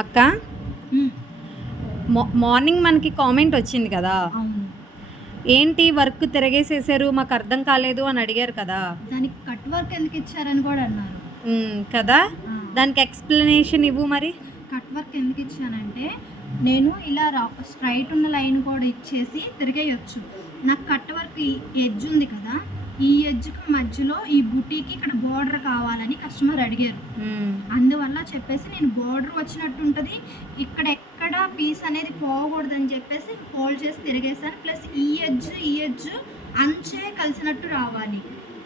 అక్క మార్నింగ్ మనకి కామెంట్ వచ్చింది కదా, ఏంటి వర్క్ తిరగేసేసారు మాకు అర్థం కాలేదు అని అడిగారు కదా, దానికి కట్ వర్క్ ఎందుకు ఇచ్చారని కూడా అన్నారు కదా. దానికి ఎక్స్ప్లెనేషన్ ఇవ్వు. మరి కట్ వర్క్ ఎందుకు ఇచ్చానంటే, నేను ఇలా స్ట్రైట్ ఉన్న లైన్ కూడా ఇచ్చేసి తిరిగేయచ్చు. నాకు కట్ వర్క్ ఎడ్జ్ ఉంది కదా, ఈ ఎడ్జ్కి మధ్యలో ఈ బుటీకి ఇక్కడ బోర్డర్ కావాలని కస్టమర్ అడిగారు. అందువల్ల చెప్పేసి నేను బోర్డర్ వచ్చినట్టు ఉంటుంది, ఇక్కడ ఎక్కడ పీస్ అనేది పోకూడదని చెప్పేసి ఫోల్డ్ చేసి తిరిగేసాను. ప్లస్ ఈ ఎడ్జ్ అంచే కలిసినట్టు రావాలి.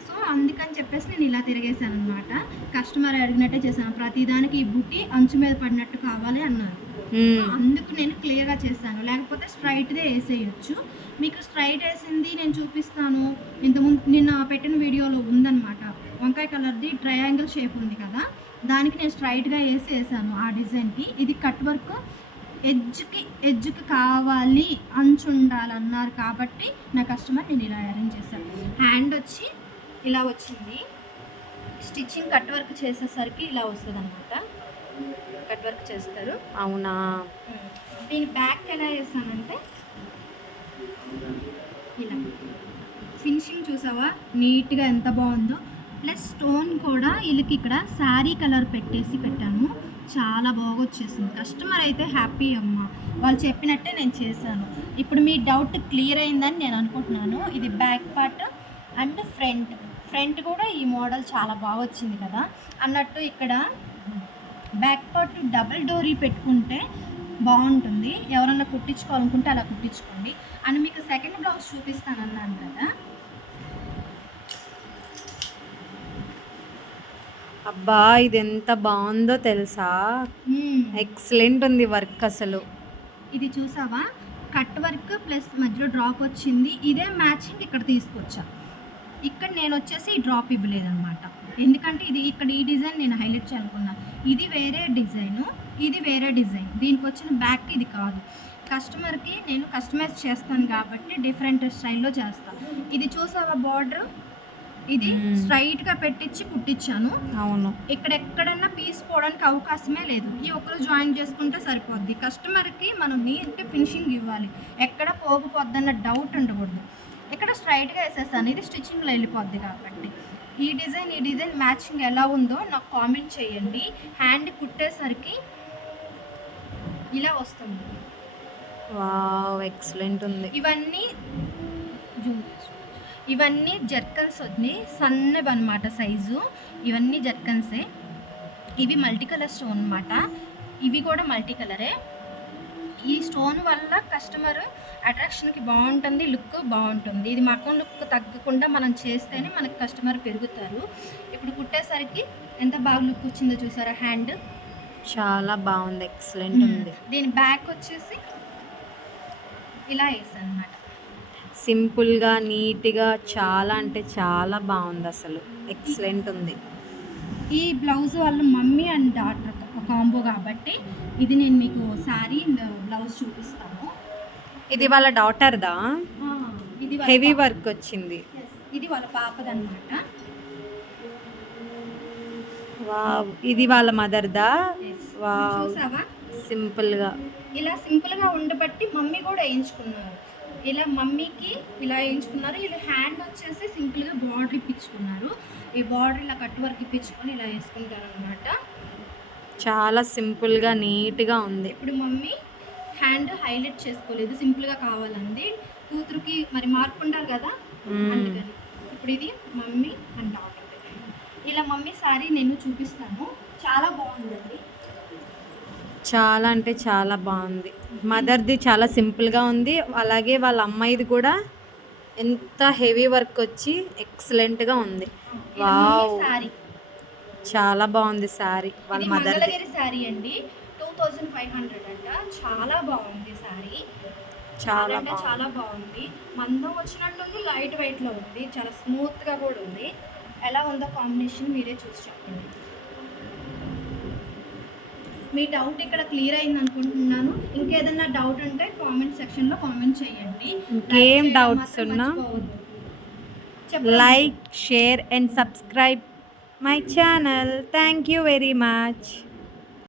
సో అందుకని చెప్పేసి నేను ఇలా తిరిగేసాను అనమాట. కస్టమర్ అడిగినట్టే చేశాను. ప్రతిదానికి ఈ బుటీ అంచు మీద పడినట్టు కావాలి అన్నారు. అందుకు నేను క్లియర్గా చేశాను. లేకపోతే స్ట్రైట్దే వేసేయచ్చు. మీకు స్ట్రైట్ వేసింది నేను చూపిస్తాను. ఇంతకుముందు నిన్న పెట్టిన వీడియోలో ఉందన్నమాట. వంకాయ కలర్ది ట్రయాంగిల్ షేప్ ఉంది కదా, దానికి నేను స్ట్రైట్గా వేసాను ఆ డిజైన్కి. ఇది కట్ వర్క్ ఎడ్జ్కి కావాలి, అంచు ఉండాలన్నారు కాబట్టి నా కస్టమర్ నేను ఇలా అరేంజ్ చేశాను. హ్యాండ్ వచ్చి ఇలా వచ్చింది. స్టిచ్చింగ్ కట్ వర్క్ చేసేసరికి ఇలా వస్తుంది అనమాట. కట్ వర్క్ చేస్తారు. అవునా. దీని బ్యాక్ ఎలా చేస్తానంటే ఇలా ఫినిషింగ్ చూసావా నీట్గా ఎంత బాగుందో. ప్లస్ స్టోన్ కూడా వీళ్ళకి ఇక్కడ శారీ కలర్ పెట్టాను. చాలా బాగా వచ్చేసింది. కస్టమర్ అయితే హ్యాపీ అమ్మ, వాళ్ళు చెప్పినట్టే నేను చేశాను. ఇప్పుడు మీ డౌట్ క్లియర్ అయిందని నేను అనుకుంటున్నాను. ఇది బ్యాక్ పార్ట్ అండ్ ఫ్రంట్ కూడా ఈ మోడల్ చాలా బాగా వచ్చింది కదా అన్నట్టు. ఇక్కడ బ్యాక్ పార్ట్ డబుల్ డోరీ పెట్టుకుంటే బాగుంటుంది. ఎవరన్నా కుట్టించుకోవాలనుకుంటే అలా కుట్టించుకోండి. అండ్ మీకు సెకండ్ బ్లౌజ్ చూపిస్తాను అన్నాను కదా. అబ్బా ఇది ఎంత బాగుందో తెలుసా, ఎక్సలెంట్ ఉంది వర్క్ అసలు. ఇది చూసావా, కట్ వర్క్ ప్లస్ మధ్యలో డ్రాప్ వచ్చింది. ఇదే మ్యాచింగ్ ఇక్కడ తీసుకొచ్చా. ఇక్కడ నేను వచ్చేసి డ్రాప్ ఇవ్వలేదన్నమాట. ఎందుకంటే ఇది ఇక్కడ ఈ డిజైన్ నేను హైలైట్ చేయాలనుకున్నా. ఇది వేరే డిజైను, ఇది వేరే డిజైన్. దీనికి వచ్చిన బ్యాక్ ఇది కాదు. కస్టమర్కి నేను కస్టమైజ్ చేస్తాను కాబట్టి డిఫరెంట్ స్టైల్లో చేస్తాను. ఇది చూసావా బార్డర్, ఇది స్ట్రైట్గా పెట్టించి కుట్టించాను. అవును, ఇక్కడెక్కడన్నా పీస్ పోవడానికి అవకాశమే లేదు. ఈ ఒక్కరు జాయిన్ చేసుకుంటే సరిపోద్ది. కస్టమర్కి మనం నీట్గా ఫినిషింగ్ ఇవ్వాలి, ఎక్కడ పోకపోద్దన్న డౌట్ ఉండకూడదు. ఇక్కడ స్ట్రైట్గా వేసేసాను. ఇది స్టిచ్చింగ్లో వెళ్ళిపోద్ది కాబట్టి. ఈ డిజైన్ మ్యాచింగ్ ఎలా ఉందో నాకు కామెంట్ చేయండి. హ్యాండ్ కుట్టేసరికి ఇలా వస్తుంది. వావ్ ఎక్సలెంట్ ఉంది. ఇవన్నీ జర్కన్స్ వచ్చి సన్నవి అనమాట సైజు. ఇవన్నీ జర్కన్సే. ఇవి మల్టీ కలర్ స్టోన్ అనమాట. ఇవి కూడా మల్టీ కలరే. ఈ స్టోన్ వల్ల కస్టమర్ అట్రాక్షన్కి బాగుంటుంది, లుక్ బాగుంటుంది. ఇది మకం లుక్ తగ్గకుండా మనం చేస్తేనే మనకు కస్టమర్ పెరుగుతారు. ఇప్పుడు కుట్టేసరికి ఎంత బాగా లుక్ వచ్చిందో చూసారా. హ్యాండ్ చాలా బాగుంది, ఎక్సలెంట్ ఉంది. దీని బ్యాక్ వచ్చేసి ఇలా వేసాను అనమాట. సింపుల్గా నీట్గా చాలా అంటే చాలా బాగుంది అసలు, ఎక్సలెంట్ ఉంది. ఈ బ్లౌజ్ వాళ్ళు మమ్మీ అండ్ డాటర్ కాంబో కాబట్టి ఇది నేను మీకు శారీ అండ్ బ్లౌజ్ చూపిస్తాను. ఇది వాళ్ళ డాటర్దా? ఇది హెవీ వర్క్ వచ్చింది. ఇది వాళ్ళ పాపదన్నమాట. వావ్, ఇది వాళ్ళ మదర్దా? వావ్, చూసావా సింపుల్గా. ఇలా సింపుల్గా ఉండబట్టి మమ్మీ కూడా వేయించుకున్నారు. ఇలా మమ్మీకి ఇలా వేయించుకున్నారు. ఇలా హ్యాండ్ వచ్చేసి సింపుల్గా బార్డర్ ఇప్పించుకున్నారు. ఈ బార్డర్ ఇలా కట్ వర్క్ ఇప్పించుకొని ఇలా వేసుకుంటారు అనమాట. చాలా సింపుల్గా నీట్గా ఉంది. ఇప్పుడు మమ్మీ హ్యాండ్ హైలైట్ చేసుకోలేదు, సింపుల్గా కావాలంది. కూతురుకి మరి మార్పు ఉండాలి కదా, అందుకని. ఇప్పుడు ఇది మమ్మీ అండ్ డాటర్. ఇలా మమ్మీ సారీ నేను చూపిస్తాను. చాలా బాగుందండి. చాలా అంటే చాలా బాగుంది. మదర్ది చాలా సింపుల్గా ఉంది. అలాగే వాళ్ళ అమ్మాయిది కూడా ఎంత హెవీ వర్క్ వచ్చి ఎక్సలెంట్గా ఉంది. వావ్, చాలా బాగుంది శారీ. వాళ్ళ మదర్ది శారీ అండి. 2500 అంట. చాలా బాగుంది శారీ. చాలా అంటే చాలా బాగుంది. మందం వచ్చినట్టుంది, లైట్ వెయిట్లో ఉంది, చాలా స్మూత్గా కూడా ఉంది. ఎలా ఉందో కాంబినేషన్ మీరే చూసి చెప్పండి. మీ డౌట్ ఇక్కడ క్లియర్ అయింది అనుకుంటున్నాను. ఇంకేదన్నా డౌట్ ఉంటే కామెంట్ సెక్షన్లో కామెంట్ చేయండి. ఇంకేం డౌట్స్ ఉన్నా like, share and subscribe my channel. Thank you very much.